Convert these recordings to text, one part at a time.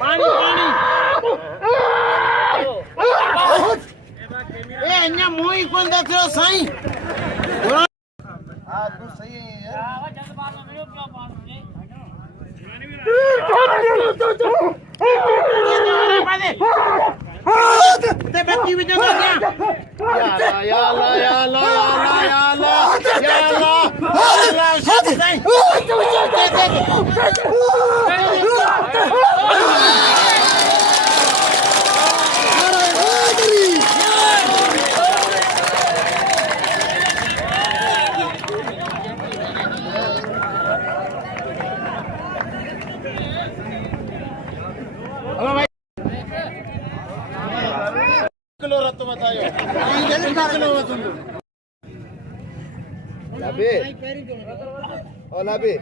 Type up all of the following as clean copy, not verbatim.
पानी पानी ए अन्या मोई कोण देतो साईं हां तू सही है यार जल्द बाद में वीडियो क्या बात है ते बच्ची भी जमा दिया या अल्लाह या अल्लाह या अल्लाह या अल्लाह या अल्लाह अल्लाह साईं किलो रत्तो बतायो किलो वजन लाबे ओ लाबे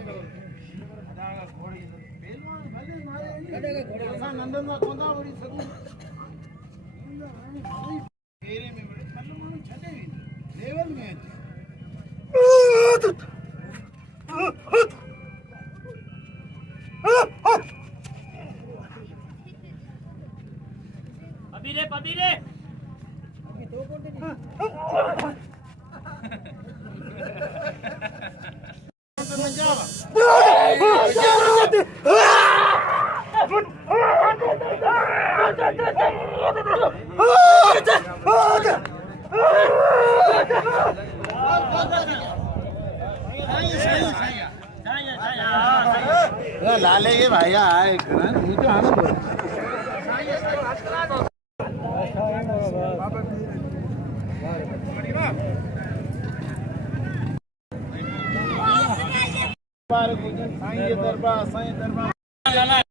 नंदन में कोंदा बड़ी सदू फेरे में बड़े कल मानो छटे लेवल में पबीरे दो घंटे लाले ये भैया आए तो आनंद साईं दरबार